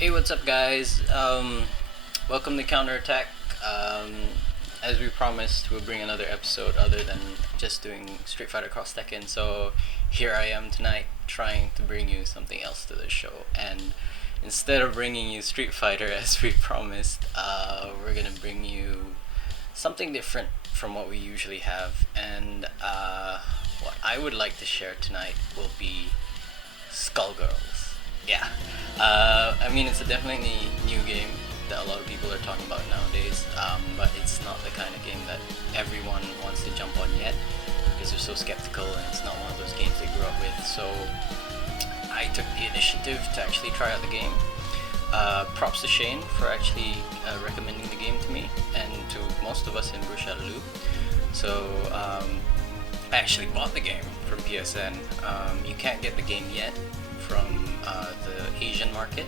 Hey, what's up, guys? Welcome to Counterattack. As we promised, we'll bring another episode other than just doing Street Fighter Cross Tekken. So here I am tonight, trying to bring you something else to the show. And instead of bringing you Street Fighter as we promised, we're gonna bring you something different from what we usually have. And what I would like to share tonight will be Skullgirls. Yeah. I mean, it's a definitely new game that a lot of people are talking about nowadays, but it's not the kind of game that everyone wants to jump on yet because they're so skeptical and it's not one of those games they grew up with. So I took the initiative to actually try out the game. Props to Shane for actually recommending the game to me and to most of us in BRUcounterattack. So I actually bought the game from PSN. You can't get the game yet from the Asian market,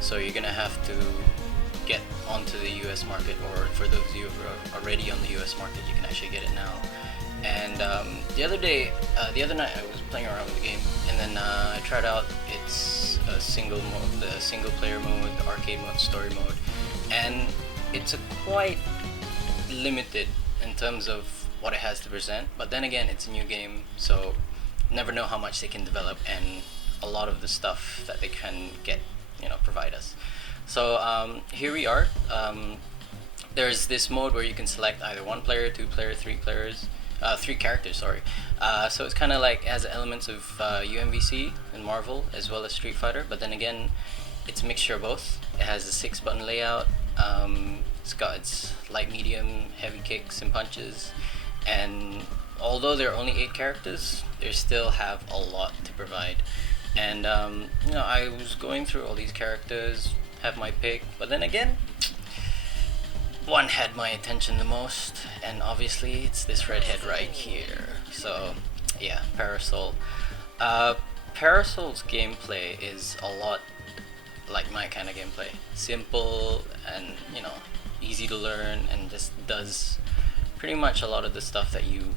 so you're gonna have to get onto the US market, or for those of you who are already on the US market, you can actually get it now. And the other night I was playing around with the game, and then I tried out its single mode, the single player mode, the arcade mode, story mode, and it's quite limited in terms of what it has to present. But then again, it's a new game, so never know how much they can develop and a lot of the stuff that they can get, provide us. So here we are. There's this mode where you can select either one player, two player, three characters. Sorry. So it's kind of like it has elements of UMVC and Marvel as well as Street Fighter, but then again, it's a mixture of both. It has a 6-button layout. It's got its light, medium, heavy kicks and punches, and although there are only 8 characters, they still have a lot to provide. And I was going through all these characters, have my pick, but then again, one had my attention the most, and obviously it's this redhead right here. So yeah, Parasoul. Parasoul's gameplay is a lot like my kind of gameplay. Simple and easy to learn, and just does pretty much a lot of the stuff that you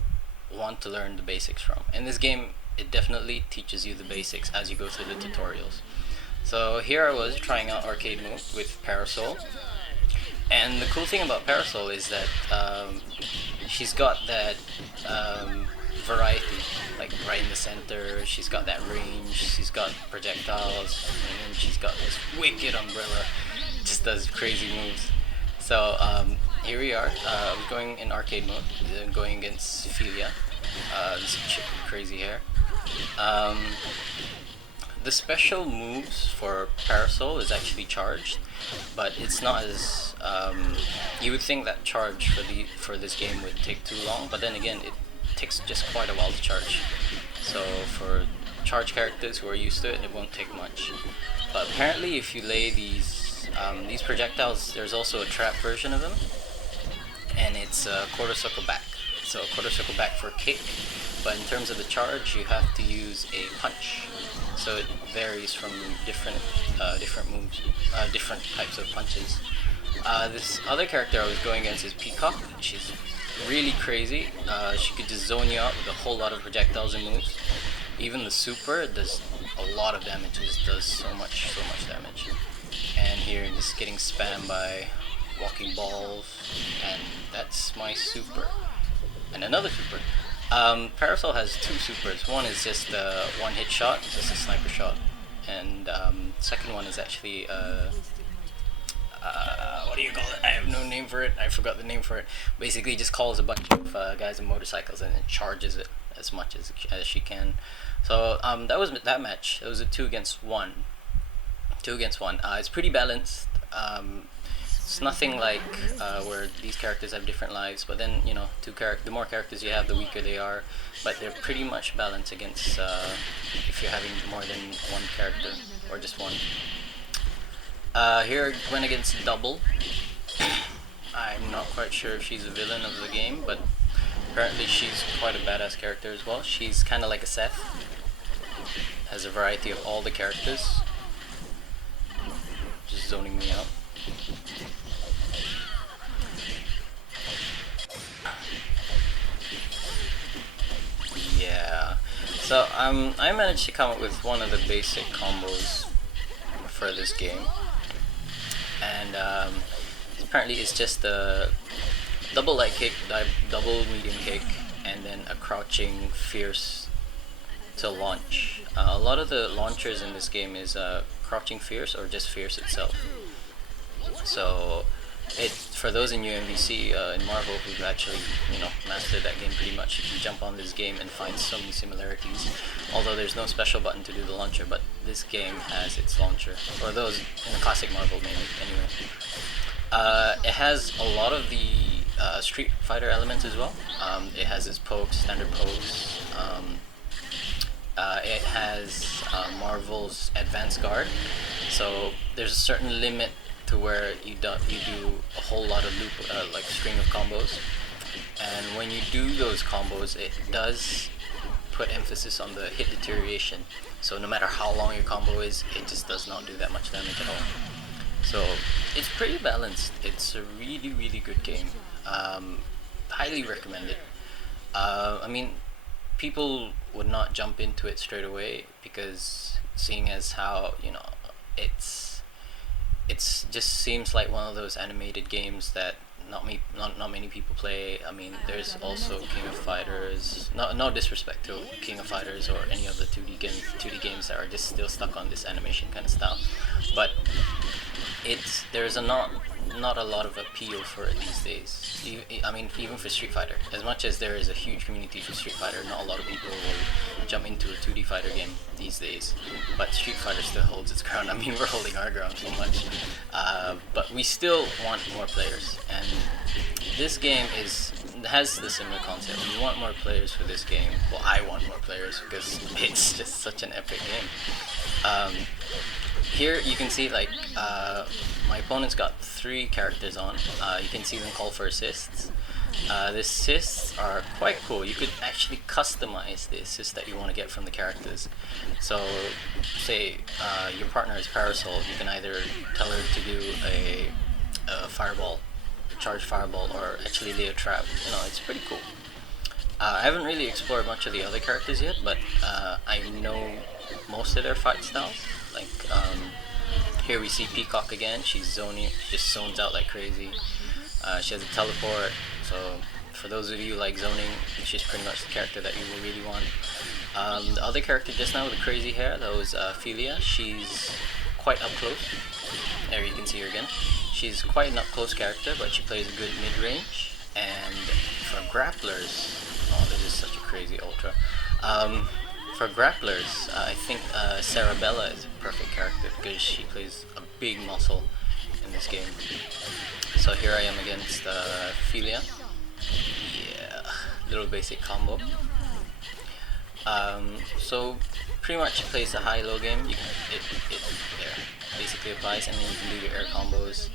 want to learn the basics from. In this game, it definitely teaches you the basics as you go through the tutorials. So here I was trying out arcade mode with Parasoul, and the cool thing about Parasoul is that she's got that variety, like right in the center. She's got that range, she's got projectiles, and then she's got this wicked umbrella. Just does crazy moves. So here we are. I'm going in arcade mode, going against Philia, this chick with crazy hair. The special moves for Parasoul is actually charged, but it's not as you would think that charge for this game would take too long, but then again, it takes just quite a while to charge. So for charge characters who are used to it, it won't take much. But apparently, if you lay these projectiles, there's also a trap version of them, and it's a quarter circle back. So quarter circle back for kick, but in terms of the charge, you have to use a punch. So it varies from different moves, different types of punches. This other character I was going against is Peacock. She's really crazy. She could just zone you out with a whole lot of projectiles and moves. Even the super does a lot of damage. It just does so much damage. And here, just getting spammed by walking balls, and that's my super. And another super. Parasoul has 2 supers. One is just a one-hit shot, just a sniper shot, and second one is actually what do you call it? I have no name for it. I forgot the name for it. Basically, just calls a bunch of guys on motorcycles and then charges it as much as she can. So that was that match. It was a 2 against 1. 2 against 1. It's pretty balanced. It's nothing like where these characters have different lives, but then the more characters you have, the weaker they are. But they're pretty much balanced against if you're having more than one character or just one. Here I went against Double. I'm not quite sure if she's a villain of the game, but apparently she's quite a badass character as well. She's kind of like a Seth. Has a variety of all the characters. Just zoning me out. Yeah, so I managed to come up with one of the basic combos for this game. and apparently it's just a double light kick, double medium kick, and then a crouching fierce to launch. A lot of the launchers in this game is crouching fierce or just fierce itself. So for those in UMBC in Marvel who've actually mastered that game pretty much, you can jump on this game and find so many similarities. Although there's no special button to do the launcher, but this game has its launcher. For those in the classic Marvel mainly, anyway. It has a lot of the Street Fighter elements as well. It has its pokes, standard pokes. It has Marvel's Advanced Guard. So there's a certain limit to where you do a whole lot of loop, like string of combos, and when you do those combos, it does put emphasis on the hit deterioration. So no matter how long your combo is, it just does not do that much damage at all. So it's pretty balanced. It's a really good game. Highly recommended. I mean, people would not jump into it straight away because seeing as how it's just seems like one of those animated games that not many people play. I mean, there's also King of Fighters. No disrespect to King of Fighters or any of the 2D games that are just still stuck on this animation kind of style. But there's not a lot of appeal for it these days. I mean, even for Street Fighter, as much as there is a huge community for Street Fighter, not a lot of people will jump into a 2D fighter game these days. But Street Fighter still holds its ground. I mean, we're holding our ground so much, but we still want more players. And this game has the similar concept. We want more players for this game. Well, I want more players because it's just such an epic game. Here you can see my opponent's got 3 characters on. You can see them call for assists. The assists are quite cool. You could actually customize the assist that you want to get from the characters. So say your partner is Parasoul, you can either tell her to do a fireball, charge fireball, or actually lay a trap. It's pretty cool. I haven't really explored much of the other characters yet, but I know most of their fight styles. Here we see Peacock again. She's just zones out like crazy. She has a teleport, so for those of you like zoning, she's pretty much the character that you will really want. The other character just now with the crazy hair, that was Philia. She's quite up close. There you can see her again. She's quite an up close character, but she plays a good mid-range. And for grapplers, oh, this is such a crazy ultra. For grapplers, I think Sarabella is a perfect character because she plays a big muscle in this game. So here I am against Philia. Yeah, little basic combo. So pretty much plays a high-low game. It there basically applies, and then you can do your air combos.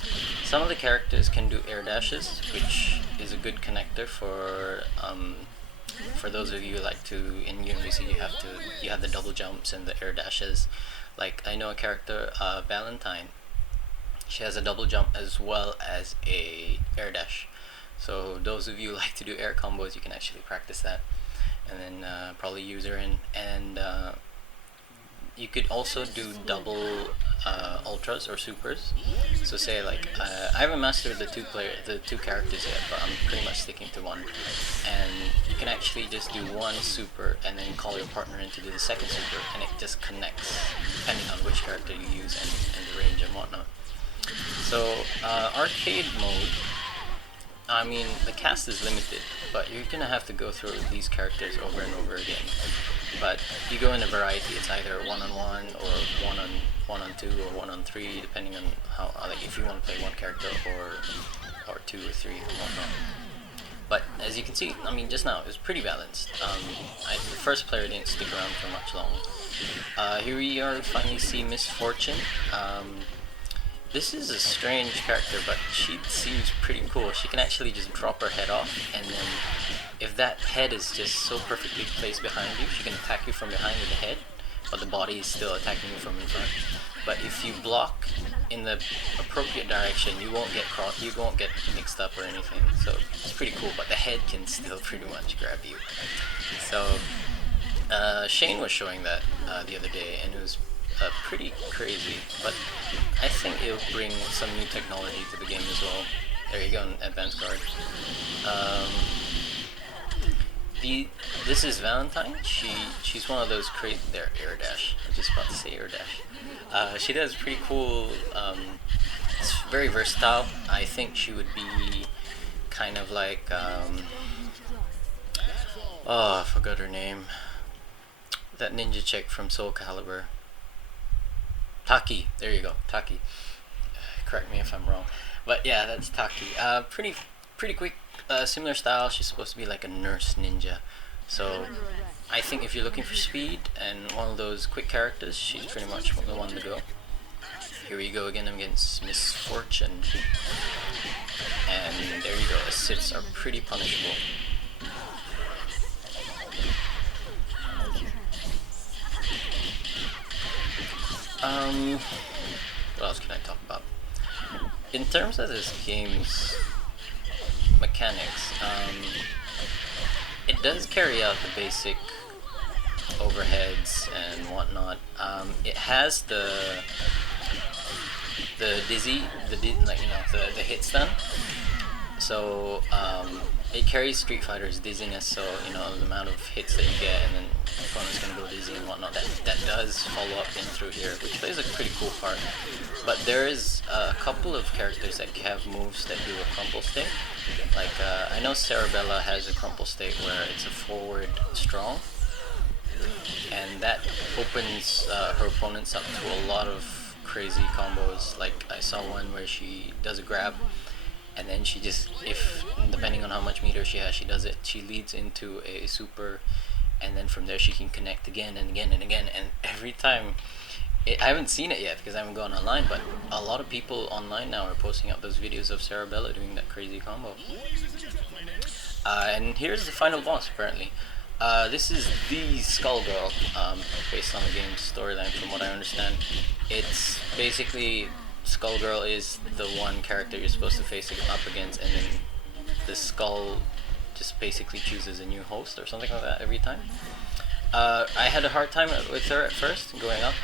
Some of the characters can do air dashes, which is a good connector for those of you who like to, in UMBC you have the double jumps and the air dashes. Like I know a character, Valentine. She has a double jump as well as a air dash. So those of you who like to do air combos, you can actually practice that, and then probably use her in. And you could also do double ultras or supers. So say I haven't mastered the two characters yet, but I'm pretty much sticking to one. And you can actually just do one super and then call your partner in to do the second super, and it just connects depending on which character you use and the range and whatnot. So arcade mode, I mean, the cast is limited, but you're gonna have to go through these characters over and over again. But you go in a variety. It's either 1-on-1 or 1-on-2 or 1-on-3, depending on how, if you want to play one character or 2 or 3 and whatnot. But as you can see, I mean, just now it was pretty balanced. The first player didn't stick around for much long. Here we are, finally see Miss Fortune. This is a strange character, but she seems pretty cool. She can actually just drop her head off, and then if that head is just so perfectly placed behind you, she can attack you from behind with the head, but the body is still attacking you from in front. But if you block in the appropriate direction, you won't get mixed up or anything. So it's pretty cool, but the head can still pretty much grab you. So Shane was showing that the other day, and it was pretty crazy. But I think he'll bring some new technology to the game as well. There you go, an advanced card. This is Valentine. She's one of those crazy. There, air dash. I was just about to say air dash. She does pretty cool. It's very versatile. I think she would be kind of like. Oh, I forgot her name. That ninja chick from Soul Calibur. Taki. There you go, Taki. Correct me if I'm wrong, but yeah, that's Taki. Pretty quick. Similar style. She's supposed to be like a nurse ninja. So I think if you're looking for speed and one of those quick characters, she's pretty much the one to go. Here we go again against Misfortune. And there you go. Assists are pretty punishable. What else can I talk about? In terms of this game's mechanics, it does carry out the basic overheads and whatnot. It has the dizzy, the hit stun. So it carries Street Fighter's dizziness. So the amount of hits that you get, and then opponent's gonna go dizzy and whatnot. That does follow up in through here, which plays a pretty cool part. But there is a couple of characters that have moves that do a crumple state. Like I know Cerebella has a crumple state where it's a forward strong, and that opens her opponents up to a lot of crazy combos. Like I saw one where she does a grab, and then she just, depending on how much meter she has, she does it. She leads into a super, and then from there she can connect again and again and again. And every time, I haven't seen it yet because I haven't gone online, but a lot of people online now are posting up those videos of Cerebella doing that crazy combo. And here's the final boss apparently. This is the Skullgirl, based on the game's storyline from what I understand. It's basically, Skullgirl is the one character you're supposed to face up against, and then the skull just basically chooses a new host or something like that every time. I had a hard time with her at first, going up.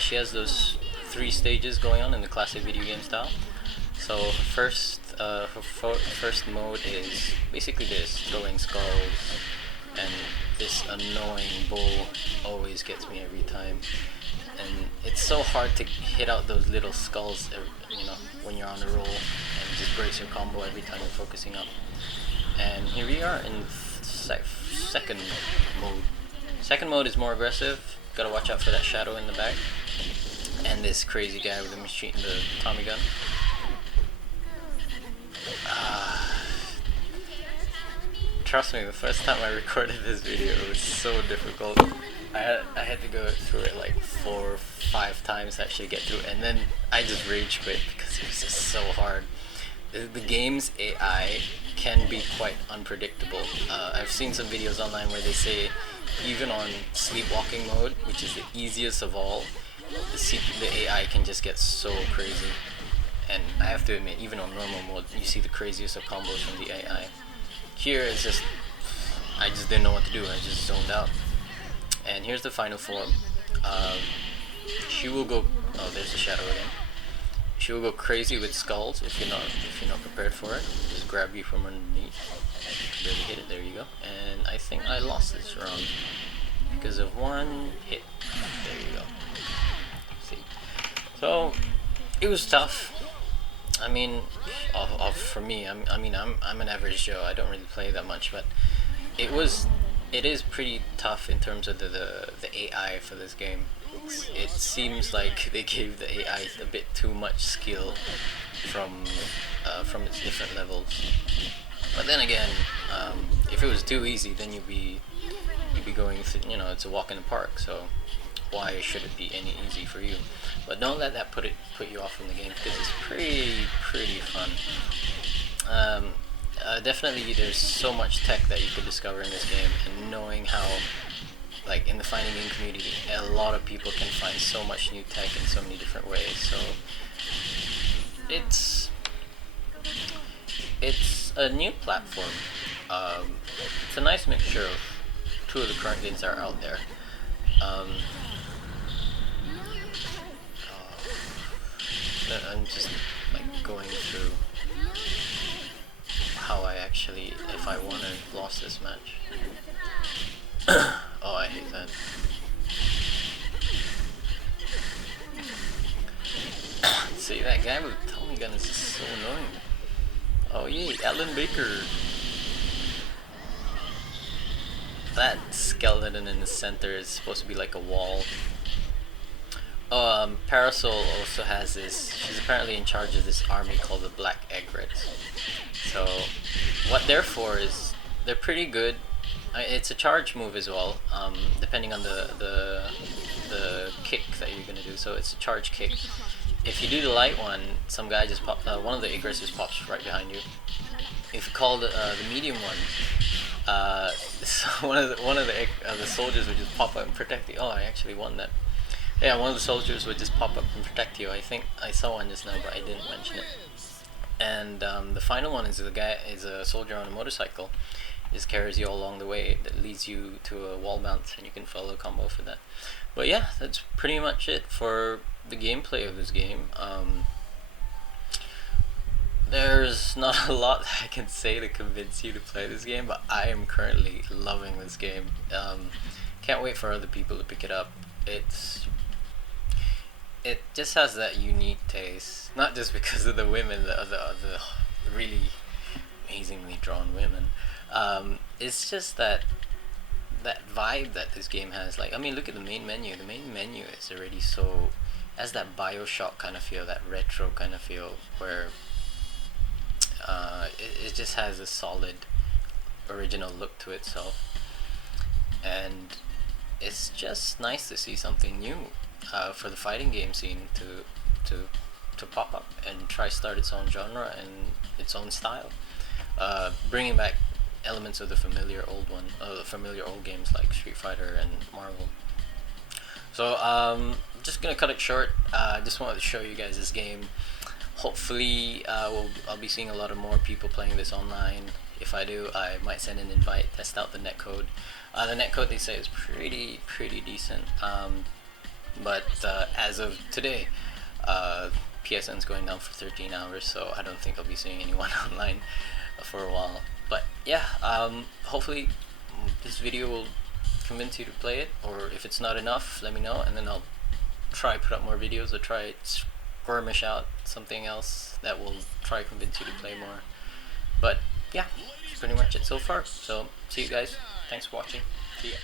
She has those 3 stages going on in the classic video game style. So her first mode is basically this, throwing skulls, and this annoying bull always gets me every time. And it's so hard to hit out those little skulls, when you're on a roll, and it just breaks your combo every time you're focusing up. And here we are in second mode. Second mode is more aggressive. Gotta watch out for that shadow in the back, and this crazy guy with the Tommy gun. Trust me, the first time I recorded this video, it was so difficult. I had to go through it like 4 or 5 times to actually get through, and then I just rage quit because it was just so hard. The game's AI can be quite unpredictable. I've seen some videos online where they say even on sleepwalking mode, which is the easiest of all, the AI can just get so crazy. And I have to admit, even on normal mode, you see the craziest of combos from the AI. Here it's just, I just didn't know what to do. I just zoned out. And here's the final form. She will go. Oh, there's the shadow again. She will go crazy with skulls if you're not prepared for it. Just grab you from underneath. Barely hit it. There you go. And I think I lost this round because of one hit. There you go. See. So it was tough. I mean, for me, I'm an average Joe. I don't really play that much, but it is pretty tough in terms of the AI for this game. It seems like they gave the AI a bit too much skill from its different levels. But then again, if it was too easy, then you'd be going through, it's a walk in the park. So why should it be any easy for you? But don't let that put you off from the game, because it's pretty fun. Definitely there's so much tech that you could discover in this game, and knowing how, like, in the fighting game community, a lot of people can find so much new tech in so many different ways. So it's a new platform. It's a nice mixture of 2 of the current games that are out there. I'm just like going through how I actually, if I won or lost this match. Oh, I hate that. See, that guy with the Tommy gun is just so annoying. Oh yeah, Alan Baker. That skeleton in the center is supposed to be like a wall. Parasoul also has this. She's apparently in charge of this army called the Black Egrets. So, what they're for is they're pretty good. It's a charge move as well, depending on the kick that you're gonna do. So it's a charge kick. If you do the light one, some guy just pop. One of the Egrets just pops right behind you. If you call the medium one, so one of the soldiers would just pop up and protect you. Oh, I actually won that. Yeah, one of the soldiers would just pop up and protect you. I think I saw one just now, but I didn't mention it. And the final one is a soldier on a motorcycle. Just carries you all along the way. That leads you to a wall bounce, and you can follow a combo for that. But yeah, that's pretty much it for the gameplay of this game. There's not a lot that I can say to convince you to play this game, but I am currently loving this game. Can't wait for other people to pick it up. It just has that unique taste, not just because of the women, the really amazingly drawn women. It's just that vibe that this game has. Like, I mean, look at the main menu. The main menu is already so, has that BioShock kind of feel, that retro kind of feel, where it just has a solid original look to itself, and it's just nice to see something new for the fighting game scene to pop up and try start its own genre and its own style, bringing back elements of the familiar old games like Street Fighter and Marvel. So just gonna cut it short. Just wanted to show you guys this game. Hopefully I'll be seeing a lot of more people playing this online. If I do, I might send an invite, test out the netcode. The netcode, they say, is pretty decent. But as of today, PSN's going down for 13 hours, so I don't think I'll be seeing anyone online for a while. But yeah, hopefully this video will convince you to play it, or if it's not enough, let me know, and then I'll try put up more videos, or try skirmish out something else that will try convince you to play more. But yeah, that's pretty much it so far. So see you guys. Thanks for watching. See ya.